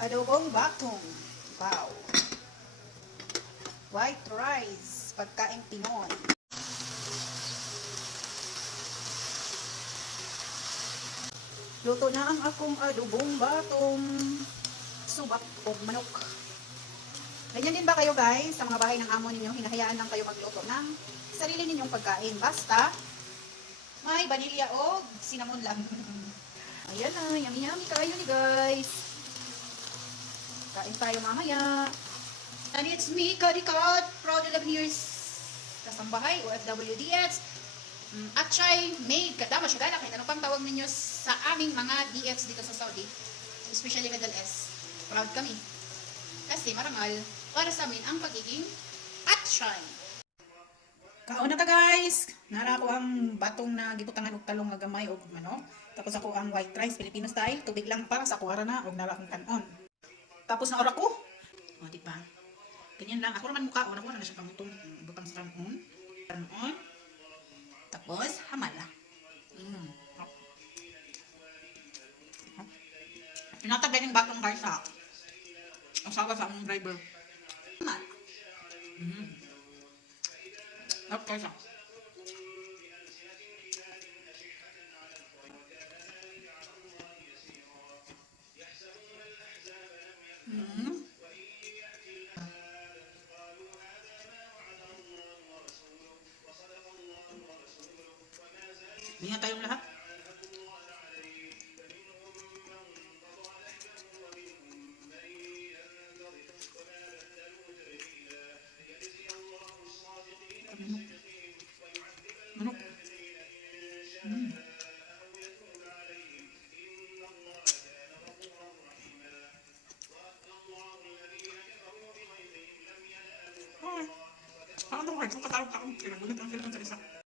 Adobong batong. Wow. White rice. Pagkaing Pinoy. Luto na ang akong adobong batong. Subat o manok. Ganyan din ba kayo guys? Sa mga bahay ng amo ninyo, hinahayaan lang kayo magluto ng sarili ninyong pagkain. Basta, may vanilya o cinnamon lang. Ayan na, yummy-yummy kayo ni guys. Kain tayo mamaya. And it's me, Kadikat, proud 11 years kasambahay, OFWDX. At siya'y maid, kadama siya gana, kahit ano pang tawag ninyo sa aming mga DX dito sa Saudi, especially Middle East. Proud kami. Kasi marangal, para sa amin ang pagiging atsay. Kauna ka guys! Nara ko ang batong na gibutangan og talong nga gamay og ano. Tapos ako ang white rice, Filipino style, tubig lang para sa kuwara na og nara akong kanon. Tapos na ora ko. O, di ba? Ganyan lang. Ako naman mukha. Wala na siya pangutong. Butang sa kanon. Kanon. Tapos, hamala. Tinatagay ng batong guys ha. Ang sawa sa among driver. Hamala. Okay siya. Hindi nga tayong lahat. Manok. Ano ba? Kung katalog ka akong pinagulit ang sila sa isa.